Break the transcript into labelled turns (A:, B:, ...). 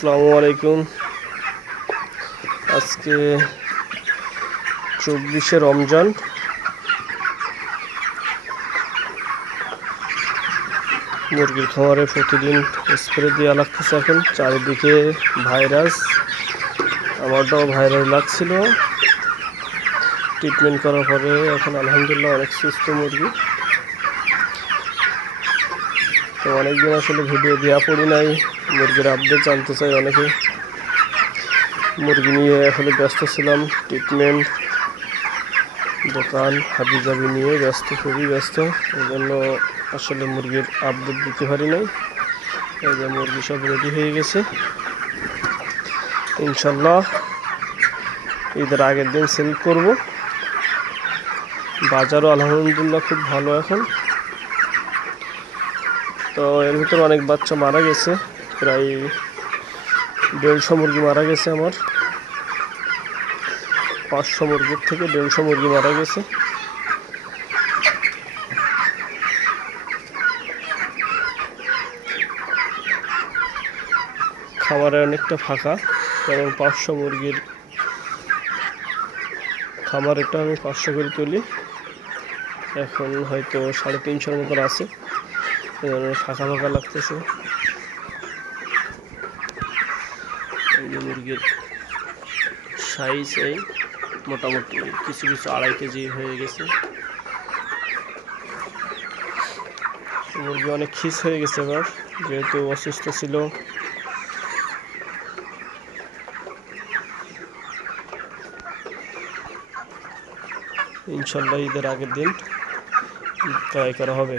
A: আসসালামু আলাইকুম। আজকে চব্বিশে রমজান। মুরগির খামারে প্রতিদিন স্প্রে দেওয়া লাগতেছে এখন, চারিদিকে ভাইরাস আমারটাও ভাইরাস লাগছিল। ট্রিটমেন্ট করার পরে এখন আলহামদুলিল্লাহ অনেক সুস্থ মুরগি। তো অনেকদিন আসলে ভিডিও দেওয়া পড়ি নাই। মুরগির আপডেট জানতে চাই অনেকে। মুরগি নিয়ে আসলে ব্যস্ত ছিলাম ট্রিটমেন্ট দোকান, হাবিজাবি নিয়ে ব্যস্ত, খুবই ব্যস্ত। এই জন্য আসলে মুরগির আপডেট দিতে পারি নাই। এই যে মুরগি সব রেডি হয়ে গেছে। ইনশাল্লাহ ঈদের আগের দিন সেল করব। বাজারও আলহামদুলিল্লাহ খুব ভালো এখন। তো এর ভিতরে অনেক বাচ্চা মারা গেছে, প্রায় দেড়শো মুরগি মারা গেছে আমার। পাঁচশো মুরগির থেকে দেড়শো মুরগি মারা গেছে। খাবারে অনেকটা ফাঁকা, কারণ পাঁচশো মুরগির খামারেরটা আমি পাঁচশো করে তুলি। এখন হয়তো সাড়ে তিনশোর মতন আছে। এই ফাঁকা ফাঁকা লাগতেছে এই মুরগির সাইজ এই মোটামুটি কিছু কিছু আড়াই কেজি হয়ে গেছে। মুরগি অনেক খিস হয়ে গেছে এবার, যেহেতু অসুস্থ ছিল। ইনশাল্লাহ ঈদের আগের দিন ট্রাই করা হবে।